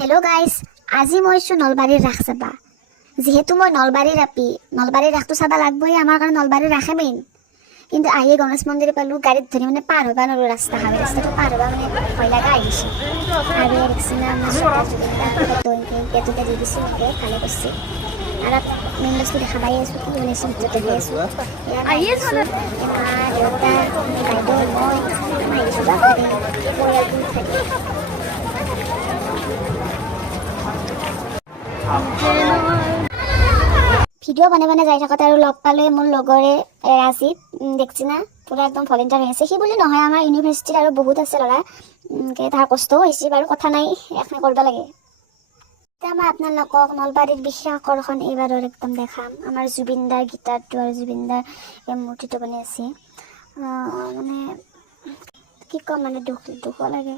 Hello' guys, আজি মই আছোঁ নলবাৰীৰ ৰাস চাবা। যিহেতু মই নলবাৰীৰ আপি, নলবাৰীৰ ৰাসটো চাবা লাগবই, আমাৰ কাৰণে নলবাৰীৰ ৰাসে মেইন। কিন্তু আহি গণেশ মন্দিৰ পালোঁ, গাড়ীত ধৰি মানে পাৰ হ'বা নোৱাৰোঁ ৰাস্তা হাৱে ৰাস্তাটো পাৰ হ'বা মানে ভয় লগা আহিছে। আৰু এই ৰিক্সিনা আমাৰ পেটতে দি দিছোঁ, ভালে কৰিছে। আৰু মেইন বস্তু দেখা পাই আছোঁ, কি বনাইছোঁ ভিতৰত দেখি আছোঁ। দেউতা, বাইদেউ, মই আহিছোঁ বা পৰিয়ালটো থাকি। ভিডিঅ' বনাই যাই থাকোঁতে আৰু লগ পালে মোৰ লগৰে ৰাজীৱ, দেখছি না পুৰা একদম ভলেণ্টিয়াৰ হৈ আছে। সি বুলি নহয়, আমাৰ ইউনিভাৰ্চিটিত আৰু বহুত আছে ল'ৰা, তাৰ কষ্টও হৈছে বাৰু, কথা নাই, এখনে কৰিব লাগে। এতিয়া মই আপোনালোকক নলবাৰীৰ বিশেষ আকৰ্ষণ এইবাৰৰ একদম দেখাম। আমাৰ জুবিনদাৰ গীটাৰটো আৰু জুবিনদাৰ মূৰ্তিটো বনাই আছে। মানে কি ক'ম, মানে দুখ লাগে।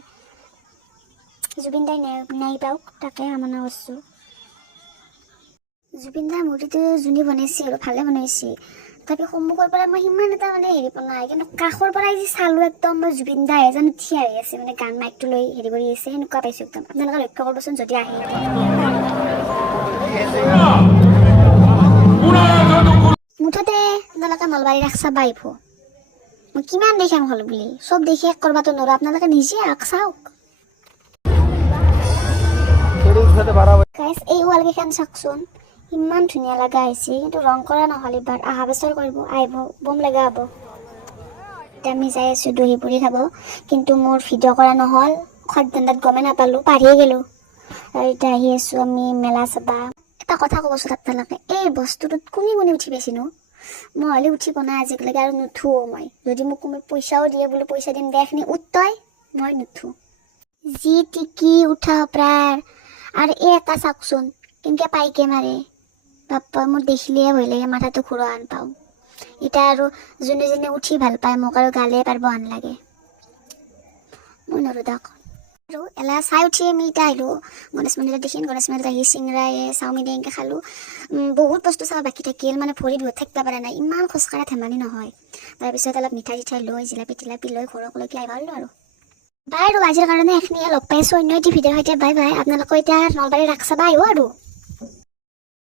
জুবিনদাই নাই পাওক, তাকে কামনা কৰিছোঁ। জুবিনদাৰ মূৰ্তিটো যোনে বনাইছে আৰু ভালে বনাইছে, তথাপি সন্মুখৰ পৰা মই সিমান এটা মানে হেৰি পোৱা নাই, কিন্তু কাষৰ পৰাই যে চালোঁ একদম মই জুবিনদা এজন থিয় হৈ আছে, মানে গান মাইকটো লৈ হেৰি কৰি আছে, সেনেকুৱা পাইছোঁ একদম। আপোনালোকে লক্ষ্য কৰিবচোন যদি আহে। মুঠতে আপোনালোকে নলবাৰী ৰাস চাব আহিব। মই কিমান দেখাম হ'ল বুলি, চব দেখি শেষ কৰিবতো নোৱাৰোঁ, আপোনালোকে নিজে আহক চাওক। গাইজ, এই ৱালকেইখন চাওকচোন, ইমান ধুনীয়া লগা হৈছে, কিন্তু ৰং কৰা নহ'ল এইবাৰ, অহা বছৰ কৰিব, আহিব বম লগা হ'ব। এতিয়া আমি যাই আছোঁ দহি পুৰি খাব, কিন্তু মোৰ ভিডিঅ' কৰা নহ'ল, খাদ্যত গমেই নাপালোঁ, পাহৰিয়ে গ'লোঁ। আৰু এতিয়া আহি আছোঁ আমি মেলা চাবা। এটা কথা ক'বচোন আপোনালোকে, এই বস্তুটোত কোনে উঠি পাইছেনো? মই হ'লে উঠি পোৱা নাই আজিলৈকে, আৰু নুঠোঁ মই। যদি মোক কোনোবাই পইচাও দিয়ে বোলো পইচা দিম দে এইখিনি উঠতই, মই নুঠোঁ। যি টিকি উঠা প্ৰায়। আৰু এই এটা চাওকচোন, কেনেকৈ পাইকে মাৰে, বাপ্পা মোৰ দেখিলেহে ভয় লাগে, মাথাটো ঘূৰোৱা আন পাওঁ। এতিয়া আৰু যোনে উঠি ভাল পায়, মোক আৰু গালিয়ে পাৰিব আন লাগে। মই নৰো দিয়ক। আৰু এলা চাই উঠি আমি এতিয়া আহিলোঁ গণেশ মন্দিৰত। দেখিম গণেশ মন্দিৰত আহি চিংৰাই চাওমিন এনেকৈ খালোঁ। বহুত বস্তু চাব বাকী থাকিল, মানে ভৰি বিহুত থাকিব পৰা নাই, ইমান খোজকাঢ়া ধেমালি নহয়। তাৰপিছত অলপ মিঠাই চিঠাই লৈ জিলাপি তিলাপি লৈ ঘৰলৈকে আহিব পাৰিলোঁ আৰু। বাই আৰু আজিৰ কাৰণে এইখিনিয়ে, লগ পাইছোঁ অন্য এটি ভিডিঅ'ৰ সৈতে। Bye bye. আপোনালোকৰ এতিয়া নলবাৰীৰ ৰাস চাব আহিব আৰু।